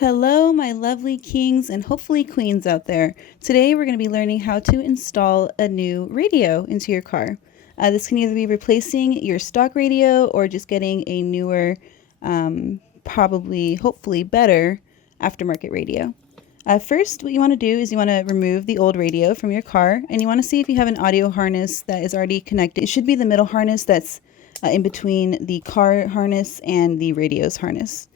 Hello, my lovely kings and hopefully queens out there. Today we're going to be learning how to install a new radio into your car. This can either be replacing your stock radio or just getting a newer, probably, hopefully better aftermarket radio. First, what you want to do is you want to remove the old radio from your car, and you want to see if you have an audio harness that is already connected. It should be the middle harness that's in between the car harness and the radio's harness.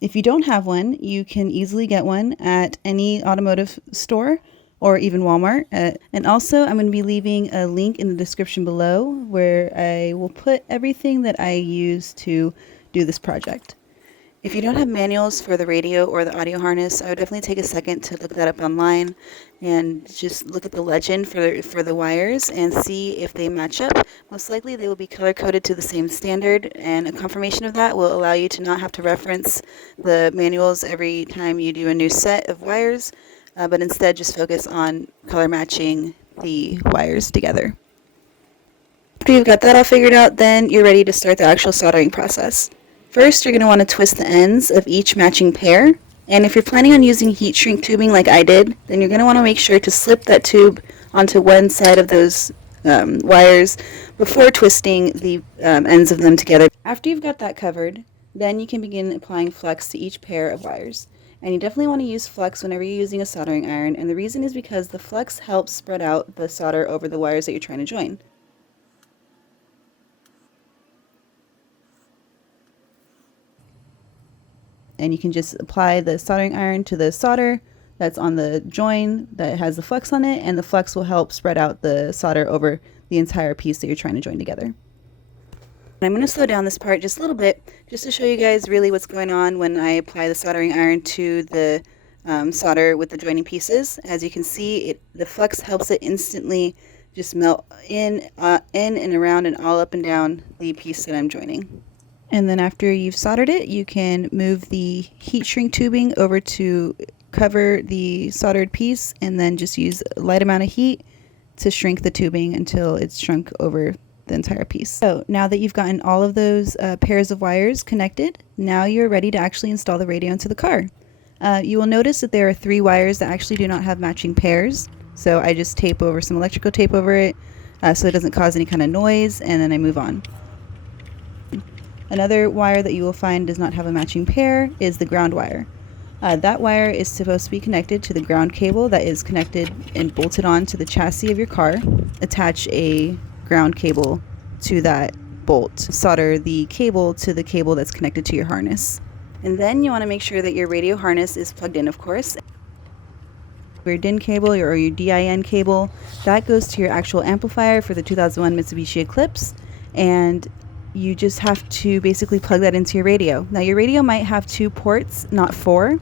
If you don't have one, you can easily get one at any automotive store or even Walmart. And also, I'm going to be leaving a link in the description below where I will put everything that I use to do this project. If you don't have manuals for the radio or the audio harness, I would definitely take a second to look that up online and just look at the legend for the wires and see if they match up. Most likely they will be color coded to the same standard, and a confirmation of that will allow you to not have to reference the manuals every time you do a new set of wires, but instead just focus on color matching the wires together. After you've got that all figured out, then you're ready to start the actual soldering process. First, you're going to want to twist the ends of each matching pair, and if you're planning on using heat shrink tubing like I did, then you're going to want to make sure to slip that tube onto one side of those wires before twisting the ends of them together. After you've got that covered, then you can begin applying flux to each pair of wires. And you definitely want to use flux whenever you're using a soldering iron, and the reason is because the flux helps spread out the solder over the wires that you're trying to join. And you can just apply the soldering iron to the solder that's on the join that has the flux on it, and the flux will help spread out the solder over the entire piece that you're trying to join together. And I'm going to slow down this part just a little bit just to show you guys really what's going on when I apply the soldering iron to the solder with the joining pieces. As you can see, the flux helps it instantly just melt in and around and all up and down the piece that I'm joining. And then after you've soldered it, you can move the heat shrink tubing over to cover the soldered piece, and then just use a light amount of heat to shrink the tubing until it's shrunk over the entire piece. So now that you've gotten all of those pairs of wires connected, now you're ready to actually install the radio into the car. You will notice that there are 3 wires that actually do not have matching pairs. So I just tape over some electrical tape over it so it doesn't cause any kind of noise, and then I move on. Another wire that you will find does not have a matching pair is the ground wire. That wire is supposed to be connected to the ground cable that is connected and bolted on to the chassis of your car. Attach a ground cable to that bolt. Solder the cable to the cable that's connected to your harness. And then you want to make sure that your radio harness is plugged in, of course. Your DIN cable or your DIN cable, that goes to your actual amplifier for the 2001 Mitsubishi Eclipse, and you just have to basically plug that into your radio. Now your radio might have 2 ports, not 4,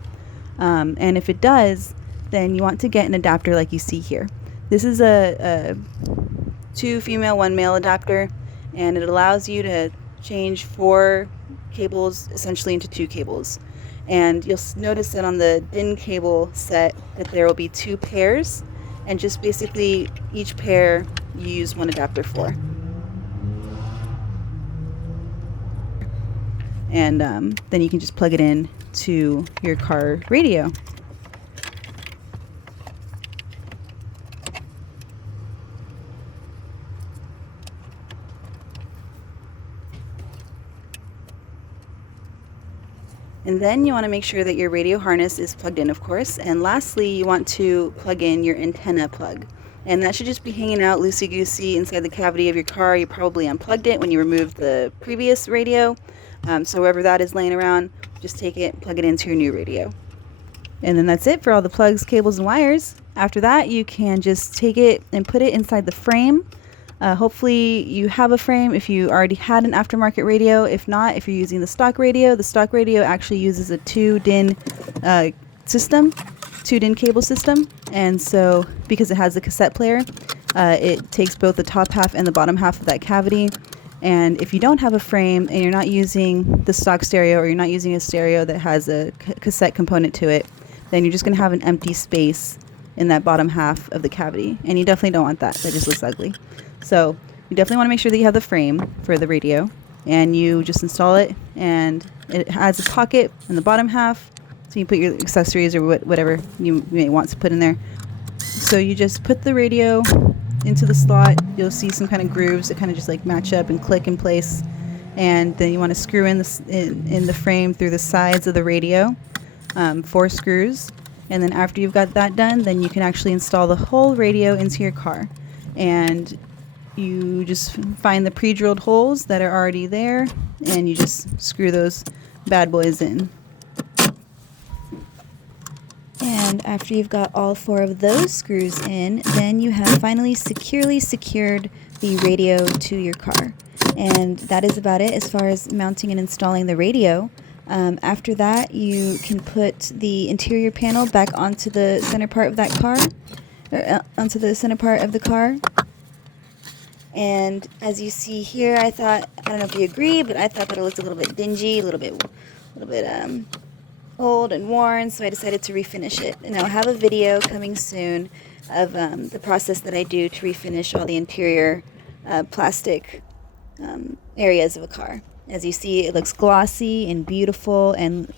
and if it does, then you want to get an adapter like you see here. This is a 2 female 1 male adapter, and it allows you to change 4 cables essentially into 2 cables. And you'll notice that on the DIN cable set that there will be 2 pairs, and just basically each pair you use 1 adapter for. And then you can just plug it in to your car radio. And then you want to make sure that your radio harness is plugged in, of course. And lastly, you want to plug in your antenna plug. And that should just be hanging out loosey-goosey inside the cavity of your car. You probably unplugged it when you removed the previous radio. So wherever that is laying around, just take it, plug it into your new radio. And then that's it for all the plugs, cables, and wires. After that, you can just take it and put it inside the frame. Hopefully you have a frame if you already had an aftermarket radio. If not, if you're using the stock radio actually uses a 2-DIN system, 2-DIN cable system. And so because it has a cassette player, it takes both the top half and the bottom half of that cavity. And if you don't have a frame and you're not using the stock stereo, or you're not using a stereo that has a cassette component to it, then you're just going to have an empty space in that bottom half of the cavity. And you definitely don't want that. That just looks ugly. So you definitely want to make sure that you have the frame for the radio, and you just install it, and it has a pocket in the bottom half So you put your accessories or whatever you may want to put in there. So you just put the radio into the slot. You'll see some kind of grooves that kind of just like match up and click in place. And then you want to screw in the frame through the sides of the radio, 4 screws. And then after you've got that done, then you can actually install the whole radio into your car. And you just find the pre-drilled holes that are already there, and you just screw those bad boys in. And after you've got all 4 of those screws in, then you have finally securely secured the radio to your car. And that is about it as far as mounting and installing the radio. After that, you can put the interior panel back onto the center part of that car, or onto the center part of the car. And as you see here, I don't know if you agree, but I thought that it looked a little bit dingy, a little bit old and worn, so I decided to refinish it. And I'll have a video coming soon of the process that I do to refinish all the interior plastic areas of a car. As you see, it looks glossy and beautiful, and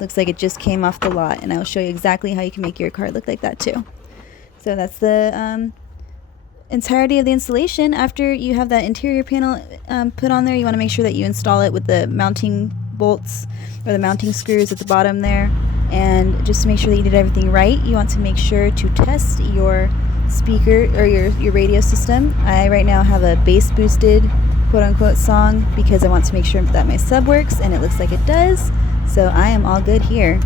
looks like it just came off the lot. And I will show you exactly how you can make your car look like that too. So that's the entirety of the installation. After you have that interior panel put on there, you want to make sure that you install it with the mounting bolts or the mounting screws at the bottom there. And just to make sure that you did everything right, you want to make sure to test your speaker or your radio system. I right now have a bass boosted quote-unquote song because I want to make sure that my sub works, and it looks like it does, so I am all good here.